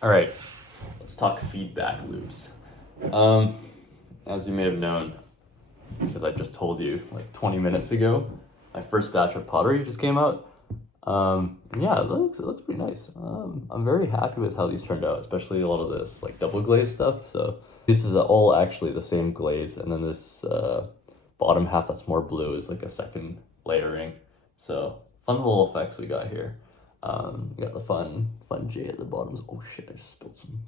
All right, let's talk feedback loops. Um, as you may have known, because I just told you like 20 minutes ago, my first batch of pottery just came out. Yeah, it looks pretty nice. I'm very happy with how these turned out, especially a lot of this like double glaze stuff. So this is all actually the same glaze, and then this bottom half that's more blue is like a second layering. So fun little effects we got here. We got the fun J at the bottoms. Oh shit, I just spilled some.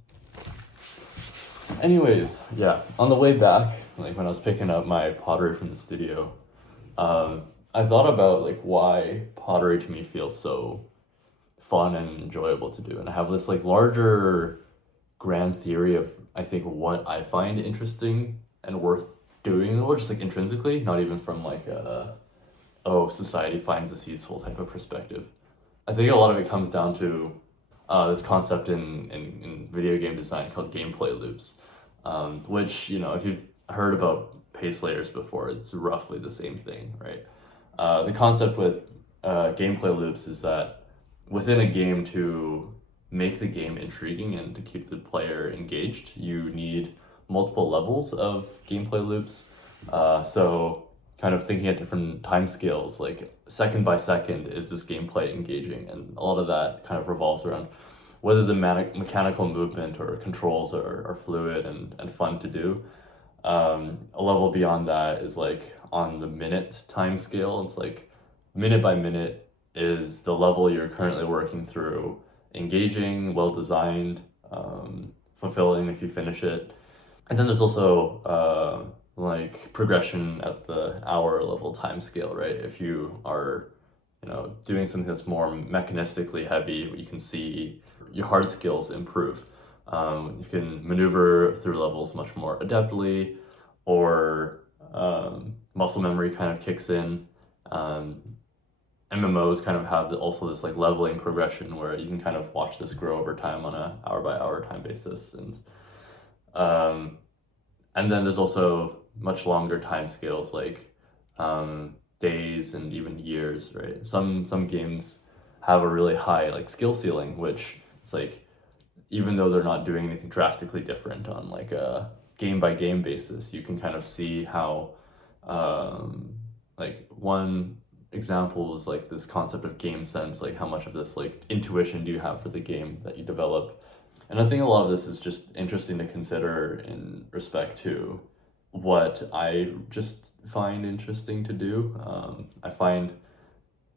Anyways, yeah, on the way back, like when I was picking up my pottery from the studio, I thought about like why pottery to me feels so fun and enjoyable to do. And I have this like larger grand theory of I think what I find interesting and worth doing in the world, just like intrinsically, not even from like a oh society finds this useful type of perspective. I think a lot of it comes down to this concept in video game design called gameplay loops, which, you know, if you've heard about pace layers before, it's roughly the same thing, right? The concept with gameplay loops is that within a game, to make the game intriguing and to keep the player engaged, you need multiple levels of gameplay loops. So kind of thinking at different time scales, like second by second, is this gameplay engaging? And a lot of that kind of revolves around whether the mechanical movement or controls are fluid and fun to do. A level beyond that is like on the minute time scale. It's like minute by minute is the level you're currently working through, engaging, well designed, fulfilling if you finish it. And then there's also like progression at the hour level time scale, right? If you are, you know, doing something that's more mechanistically heavy, you can see your hard skills improve. You can maneuver through levels much more adeptly, or muscle memory kind of kicks in. MMOs kind of have also this like leveling progression where you can kind of watch this grow over time on a hour by hour time basis, um, and then there's also much longer time scales like days and even years, right? Some games have a really high like skill ceiling, which it's like even though they're not doing anything drastically different on like a game by game basis, you can kind of see how like one example is like this concept of game sense, like how much of this like intuition do you have for the game that you develop. And I think a lot of this is just interesting to consider in respect to what I just find interesting to do. I find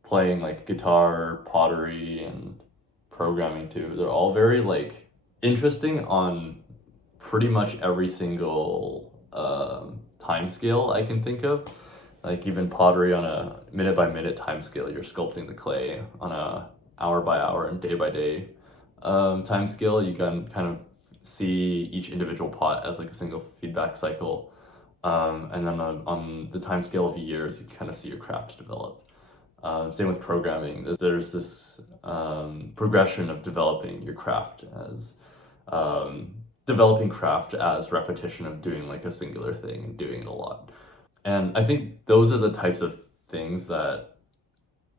playing like guitar, pottery, and programming too, they're all very like interesting on pretty much every single time scale I can think of. Like even pottery on a minute by minute time scale, you're sculpting the clay. On a hour by hour and day by day time scale, you can kind of see each individual pot as like a single feedback cycle. And then on the time scale of years, you kind of see your craft develop. Same with programming. There's this progression of developing your craft as developing craft as repetition of doing like a singular thing and doing it a lot. And I think those are the types of things that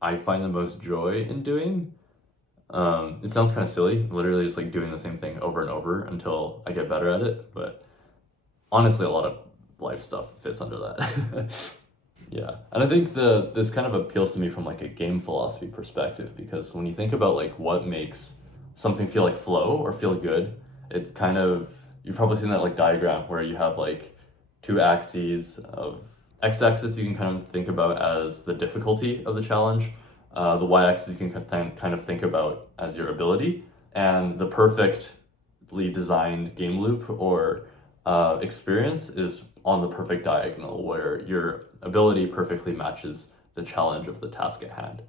I find the most joy in doing. It sounds kind of silly, literally just like doing the same thing over and over until I get better at it. But honestly, a lot of life stuff fits under that. Yeah, and I think this kind of appeals to me from like a game philosophy perspective, because when you think about like what makes something feel like flow or feel good, it's kind of, you've probably seen that like diagram where you have like two axes of x-axis you can kind of think about as the difficulty of the challenge. The y-axis you can kind of think about as your ability, and the perfectly designed game loop or experience is on the perfect diagonal where your ability perfectly matches the challenge of the task at hand.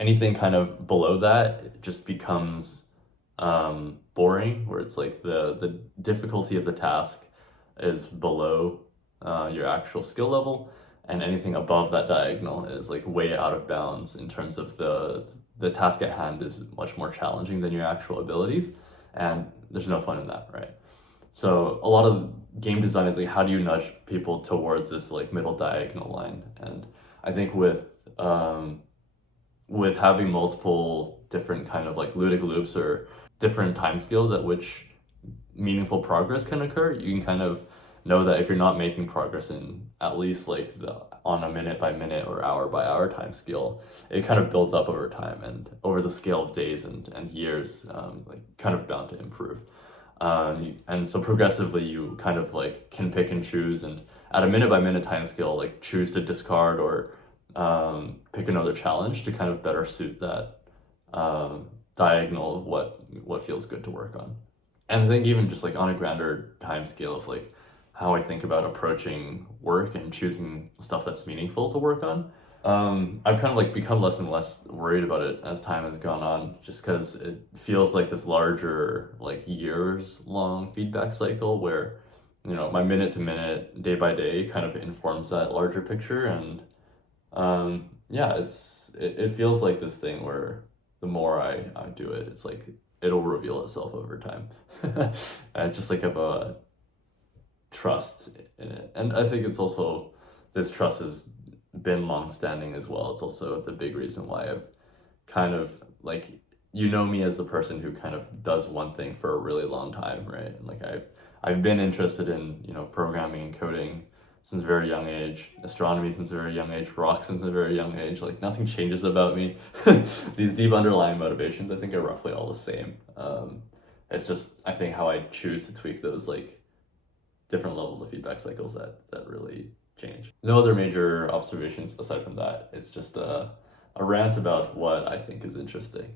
Anything kind of below that it just becomes boring, where it's like the difficulty of the task is below your actual skill level, and anything above that diagonal is like way out of bounds in terms of the task at hand is much more challenging than your actual abilities, and there's no fun in that, right? So a lot of game design is like, how do you nudge people towards this like middle diagonal line? And I think with having multiple different kind of like ludic loops or different time scales at which meaningful progress can occur, you can kind of know that if you're not making progress in at least like on a minute by minute or hour by hour time scale, it kind of builds up over time and over the scale of days and years, like kind of bound to improve. And so progressively you kind of like can pick and choose, and at a minute by minute time scale, like choose to discard or pick another challenge to kind of better suit that diagonal of what feels good to work on. And I think even just like on a grander time scale of like how I think about approaching work and choosing stuff that's meaningful to work on, I've kind of like become less and less worried about it as time has gone on, just because it feels like this larger, like years long feedback cycle where, you know, my minute to minute, day by day kind of informs that larger picture. And yeah, it feels like this thing where the more I do it, it's like it'll reveal itself over time. I just like have a trust in it. And I think it's also, this trust has been long-standing as well. It's also the big reason why I've kind of like, you know me as the person who kind of does one thing for a really long time, right? And like I've been interested in, you know, programming and coding since a very young age, astronomy since a very young age, rock since a very young age. Like nothing changes about me. These deep underlying motivations I think are roughly all the same. It's just, I think, how I choose to tweak those like different levels of feedback cycles that really change. No other major observations aside from that. It's just a rant about what I think is interesting.